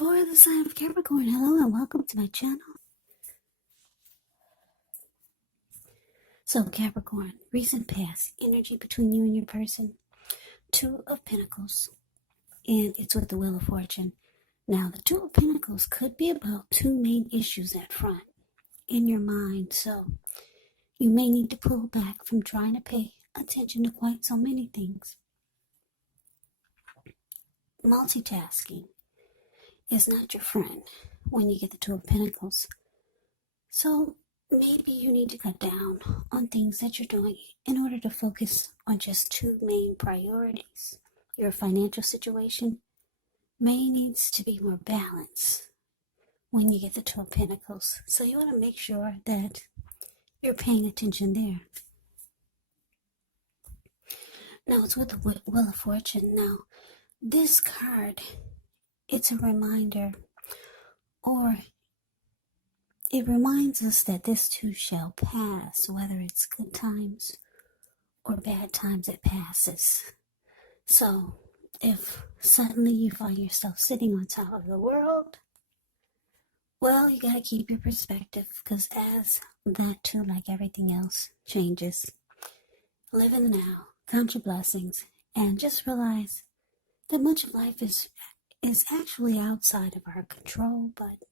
For the sign of Capricorn, hello and welcome to my channel. So Capricorn, recent past, energy between you and your person, Two of Pentacles, and it's with the Wheel of Fortune. Now the Two of Pentacles could be about two main issues at front in your mind, so you may need to pull back from trying to pay attention to quite so many things. Multitasking is not your friend when you get the Two of Pentacles. So maybe you need to cut down on things that you're doing in order to focus on just two main priorities. Your financial situation may needs to be more balanced when you get the Two of Pentacles. So you want to make sure that you're paying attention there. Now it's with the Wheel of Fortune. Now this card, it's a reminder, or it reminds us that this too shall pass, whether it's good times or bad times, it passes. So if suddenly you find yourself sitting on top of the world, well, you got to keep your perspective, because as that too, like everything else, changes. Live in the now, count your blessings, and just realize that much of life is actually outside of our control, but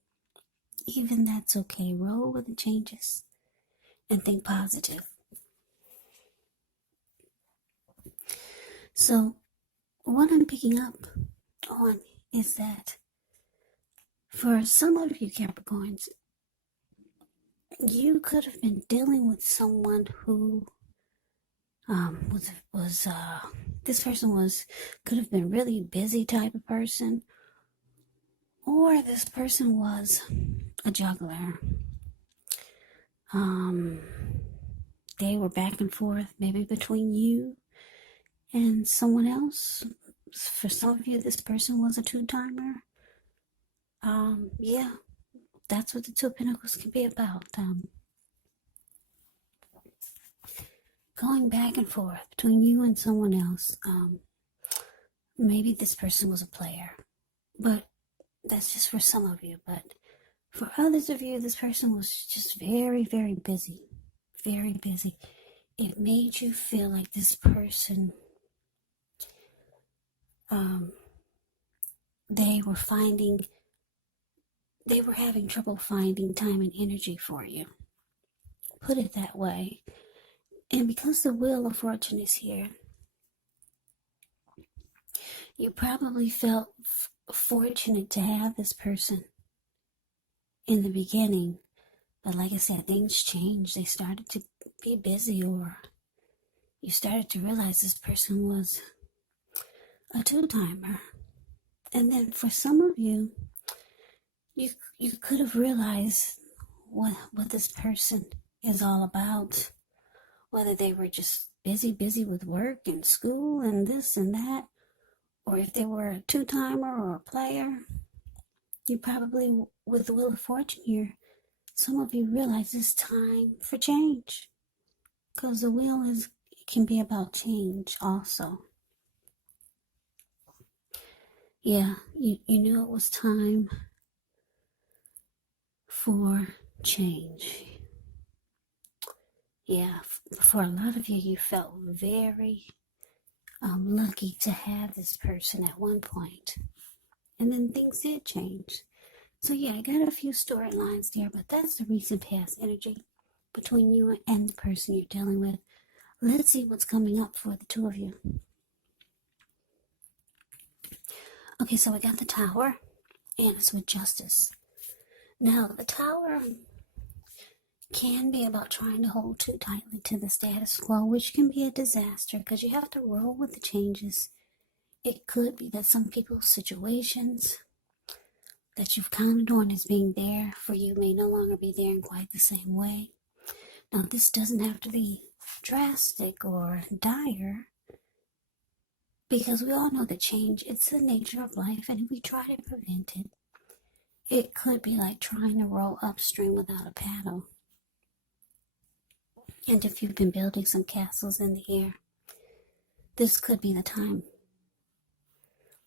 even that's okay. Roll with the changes and think positive. So what I'm picking up on is that for some of you Capricorns, you could have been dealing with someone who this person could have been really busy type of person, or this person was a juggler. They were back and forth, maybe between you and someone else. For some of you, this person was a two-timer. Yeah, that's what the Two of Pentacles can be about. Going back and forth between you and someone else. Maybe this person was a player, but that's just for some of you. But for others of you, this person was just very, very busy. Very busy. It made you feel like this person, they were having trouble finding time and energy for you. Put it that way. And because the Wheel of Fortune is here, you probably felt fortunate to have this person in the beginning. But like I said, things changed. They started to be busy, or you started to realize this person was a two-timer. And then for some of you, you could have realized what this person is all about. Whether they were just busy with work and school and this and that, or if they were a two-timer or a player. You probably, with the Wheel of Fortune here, some of you realize it's time for change, because the wheel can be about change also. Yeah, you knew it was time for change. Yeah, for a lot of you, you felt very lucky to have this person at one point. And then things did change. So yeah, I got a few storylines there, but that's the recent past energy between you and the person you're dealing with. Let's see what's coming up for the two of you. Okay, so we got the Tower, and it's with Justice. Now, the Tower can be about trying to hold too tightly to the status quo, which can be a disaster, because you have to roll with the changes. It could be that some people's situations that you've counted on as being there for you may no longer be there in quite the same way. Now, this doesn't have to be drastic or dire, because we all know that change, it's the nature of life, and if we try to prevent it, it could be like trying to row upstream without a paddle. And if you've been building some castles in the air, this could be the time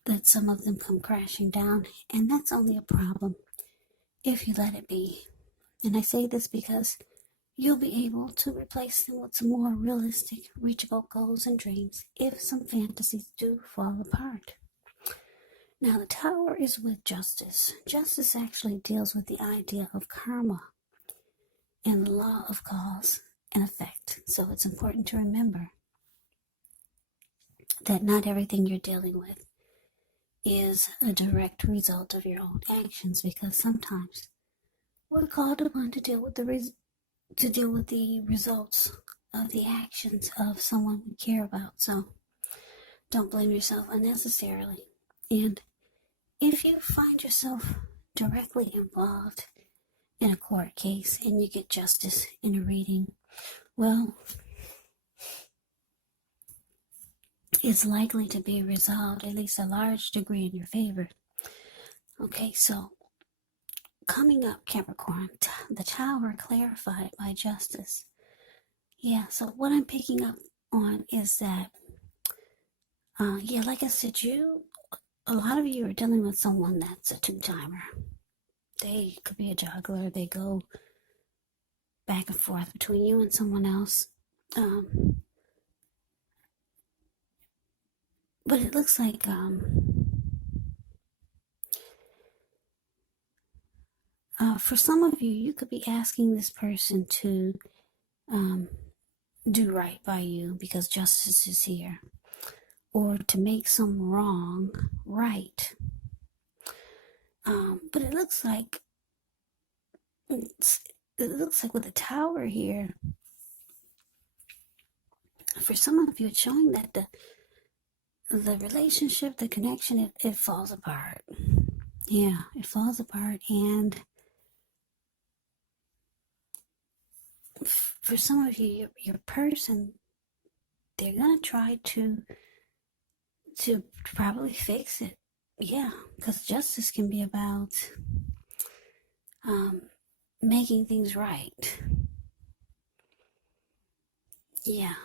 that some of them come crashing down, and that's only a problem if you let it be. And I say this because you'll be able to replace them with some more realistic, reachable goals and dreams if some fantasies do fall apart. Now, the Tower is with Justice. Justice actually deals with the idea of karma and the law of cause and effect. So it's important to remember that not everything you're dealing with is a direct result of your own actions, because sometimes we're called upon to deal with the results of the actions of someone we care about. So don't blame yourself unnecessarily. And if you find yourself directly involved in a court case and you get justice in a reading, well, it's likely to be resolved, at least a large degree, in your favor. Okay, so coming up, Capricorn, the Tower clarified by Justice. Yeah, so what I'm picking up on is that, like I said, a lot of you are dealing with someone that's a two-timer. They could be a juggler. They go back and forth between you and someone else. But it looks like for some of you, you could be asking this person to do right by you because justice is here, or to make some wrong right. But it looks like with the Tower here, for some of you, it's showing that the relationship, the connection, it falls apart. Yeah, it falls apart. And for some of you, your person, they're going to try to probably fix it. Yeah, because justice can be about making things right. Yeah.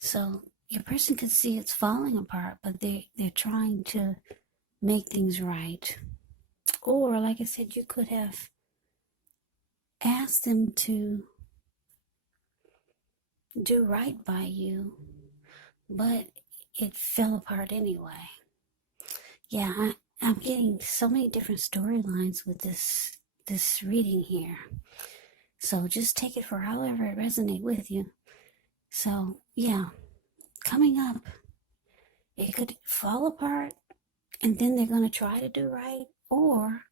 So your person could see it's falling apart, but they're trying to make things right. Or, like I said, you could have asked them to do right by you, but it fell apart anyway. Yeah, I'm getting so many different storylines with this reading here. So just take it for however it resonates with you. So, yeah, coming up, it could fall apart and then they're going to try to do right, or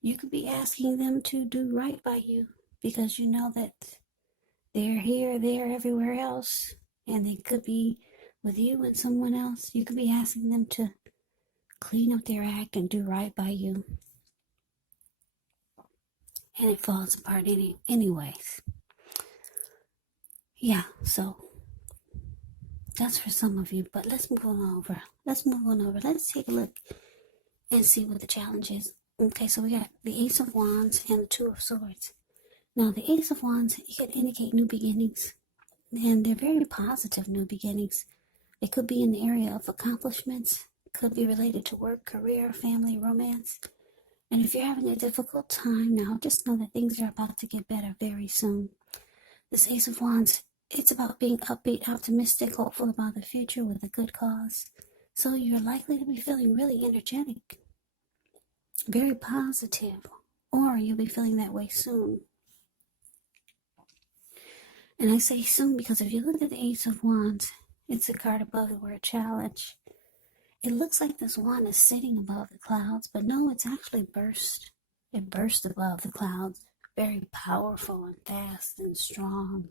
you could be asking them to do right by you because you know that they're here, there, everywhere else, and they could be with you and someone else. You could be asking them to clean up their act and do right by you. And it falls apart anyways. Yeah, so that's for some of you, but let's move on over. Let's take a look and see what the challenge is. Okay, so we got the Ace of Wands and the Two of Swords. Now, the Ace of Wands, it could indicate new beginnings, and they're very positive new beginnings. It could be in the area of accomplishments, could be related to work, career, family, romance. And if you're having a difficult time now, just know that things are about to get better very soon. This Ace of Wands, it's about being upbeat, optimistic, hopeful about the future with a good cause. So you're likely to be feeling really energetic, very positive, or you'll be feeling that way soon. And I say soon because if you look at the Ace of Wands, it's a card above the word challenge. It looks like this wand is sitting above the clouds, but no, it's actually burst. It burst above the clouds, very powerful and fast and strong.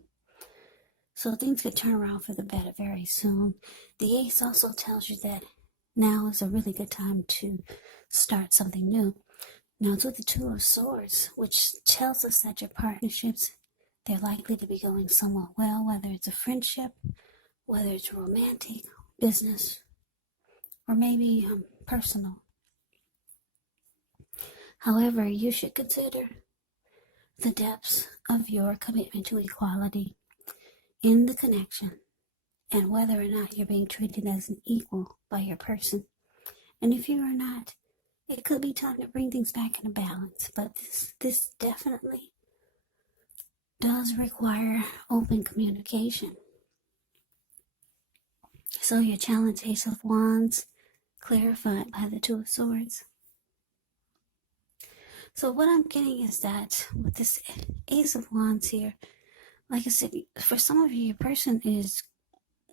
So things could turn around for the better very soon. The Ace also tells you that now is a really good time to start something new. Now it's with the Two of Swords, which tells us that your partnerships, they're likely to be going somewhat well, whether it's a friendship, whether it's romantic, business, or maybe personal. However, you should consider the depths of your commitment to equality in the connection and whether or not you're being treated as an equal by your person. And if you are not, it could be time to bring things back into balance. But this definitely does require open communication. So your challenge, Ace of Wands, clarified by the Two of Swords. So what I'm getting is that with this Ace of Wands here, like I said, for some of you, your person is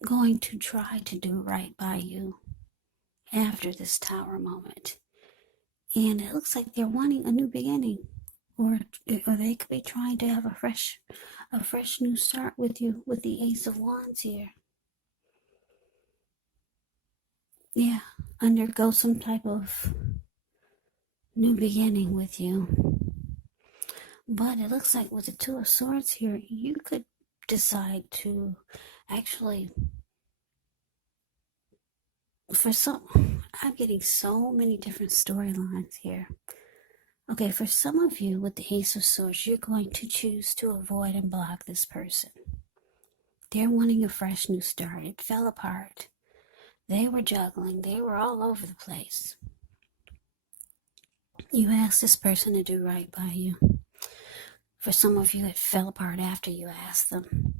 going to try to do right by you after this Tower moment. And it looks like they're wanting a new beginning. Or they could be trying to have a fresh new start with you with the Ace of Wands here. Yeah, undergo some type of new beginning with you. But it looks like with the Two of Swords here, you could decide to actually, I'm getting so many different storylines here. Okay, for some of you with the Ace of Swords, you're going to choose to avoid and block this person. They're wanting a fresh new start. It fell apart. They were juggling. They were all over the place. You asked this person to do right by you. For some of you, it fell apart after you asked them.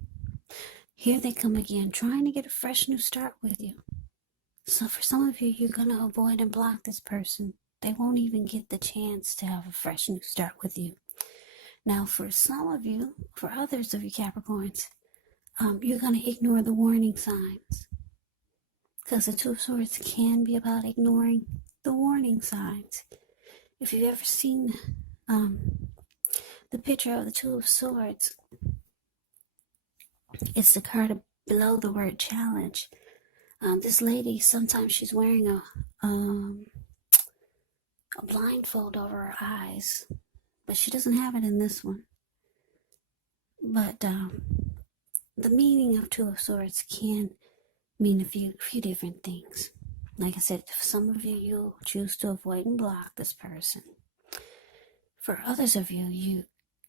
Here they come again, trying to get a fresh new start with you. So for some of you, you're going to avoid and block this person. They won't even get the chance to have a fresh new start with you. Now, for some of you, for others of you Capricorns, you're going to ignore the warning signs. Because the Two of Swords can be about ignoring the warning signs. If you've ever seen the picture of the Two of Swords, it's the card below the word challenge. This lady, sometimes she's wearing a blindfold over her eyes, but she doesn't have it in this one. But the meaning of Two of Swords can mean a few different things. Like I said, for some of you, you'll choose to avoid and block this person. For others of you,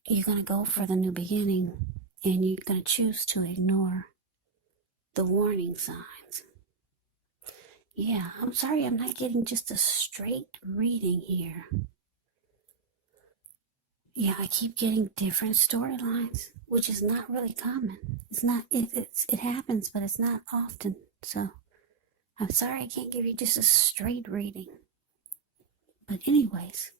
you're going to go for the new beginning, and you're going to choose to ignore the warning signs. Yeah, I'm sorry I'm not getting just a straight reading here. Yeah, I keep getting different storylines, which is not really common. It happens, but it's not often. So I'm sorry I can't give you just a straight reading. But anyways,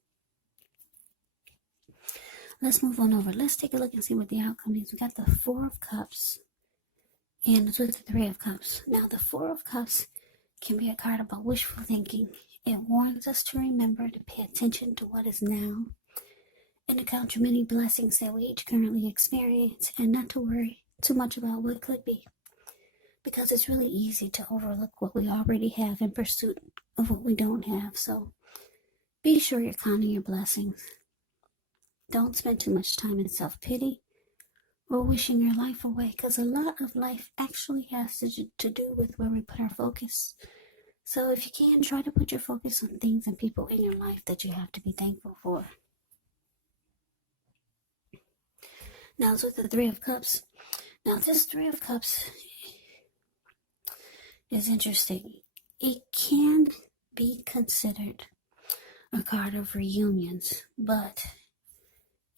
let's move on over. Let's take a look and see what the outcome is. We got the Four of Cups and it's with the Three of Cups. Now the Four of Cups can be a card about wishful thinking. It warns us to remember to pay attention to what is now and to count your many blessings that we each currently experience and not to worry too much about what could be. Because it's really easy to overlook what we already have in pursuit of what we don't have. So be sure you're counting your blessings. Don't spend too much time in self-pity or wishing your life away, because a lot of life actually has to do with where we put our focus. So if you can, try to put your focus on things and people in your life that you have to be thankful for. Now it's with the Three of Cups. Now this Three of Cups is interesting. It can be considered a card of reunions, but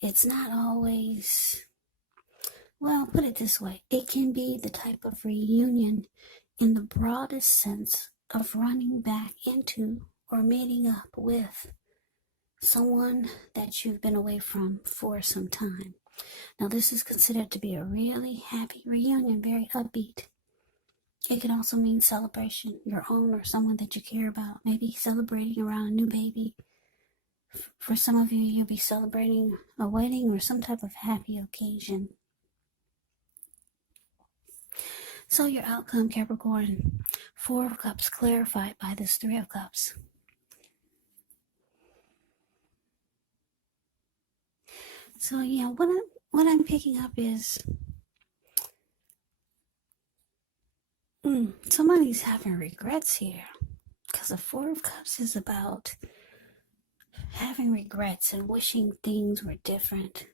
it's not always, well, put it this way. It can be the type of reunion in the broadest sense of running back into or meeting up with someone that you've been away from for some time. Now this is considered to be a really happy reunion, very upbeat. It can also mean celebration, your own or someone that you care about, maybe celebrating around a new baby. For some of you, you'll be celebrating a wedding or some type of happy occasion. So your outcome, Capricorn, Four of Cups clarified by this Three of Cups. So yeah, what I'm picking up is somebody's having regrets here, because the Four of Cups is about having regrets and wishing things were different.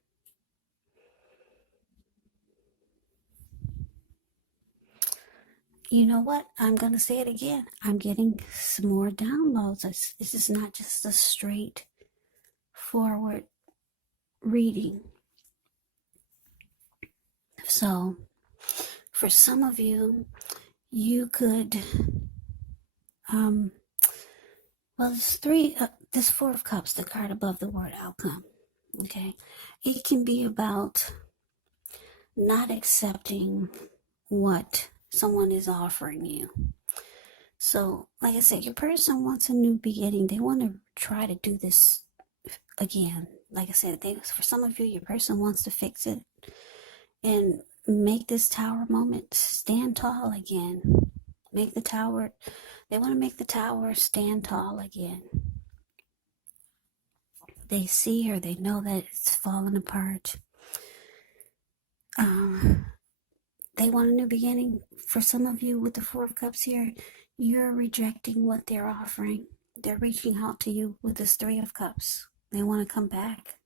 you know what? I'm going to say it again. I'm getting some more downloads. This is not just a straight forward reading. So, for some of you, you could, well, this Four of Cups, the card above the word outcome, okay? It can be about not accepting what someone is offering you. So, like I said, your person wants a new beginning. They want to try to do this again. Like I said, for some of you, your person wants to fix it and make this tower moment stand tall again. They want to make the tower stand tall again. They see or they know that it's falling apart. They want a new beginning. For some of you with the Four of Cups here, you're rejecting what they're offering. They're reaching out to you with this Three of Cups. They want to come back.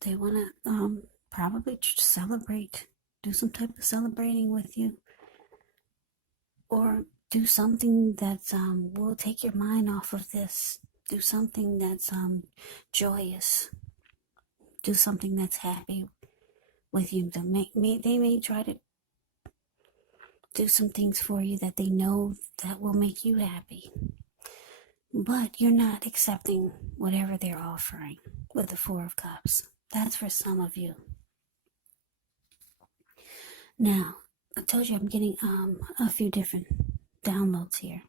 They want to probably celebrate, do some type of celebrating with you, or do something that will take your mind off of this. Do something that's joyous. Do something that's happy with you. They may try to do some things for you that they know that will make you happy. But you're not accepting whatever they're offering with the Four of Cups. That's for some of you. Now, I told you I'm getting a few different downloads here.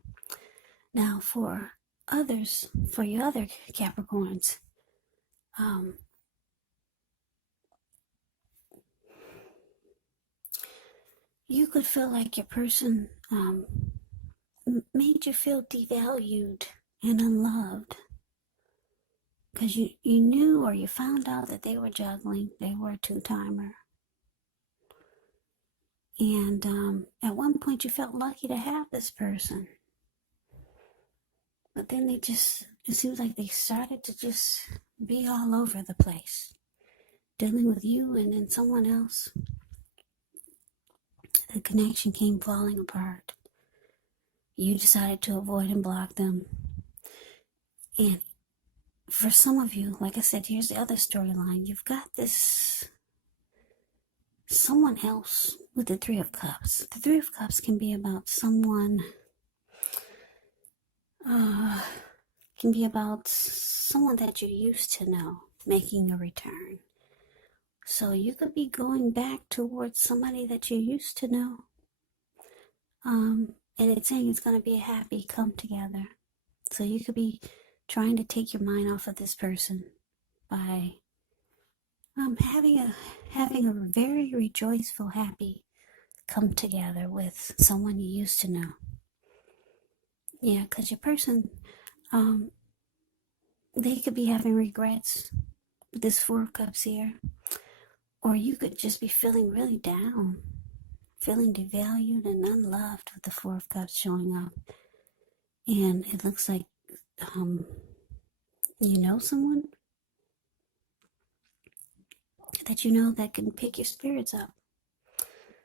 Now, for others, for your other Capricorns, you could feel like your person made you feel devalued and unloved because you knew or you found out that they were juggling. They were a two-timer. And at one point you felt lucky to have this person. But then it seems like they started to just be all over the place, dealing with you and then someone else. The connection came falling apart. You decided to avoid and block them. And for some of you, like I said, here's the other storyline. You've got this someone else with the Three of Cups. The Three of Cups can be about someone, can be about someone that you used to know making a return. So you could be going back towards somebody that you used to know. And it's saying it's going to be a happy come together. So you could be trying to take your mind off of this person by having a very rejoiceful, happy come together with someone you used to know. Yeah, because your person, they could be having regrets with this Four of Cups here. Or you could just be feeling really down, feeling devalued and unloved with the Four of Cups showing up. And it looks like you know someone that you know that can pick your spirits up.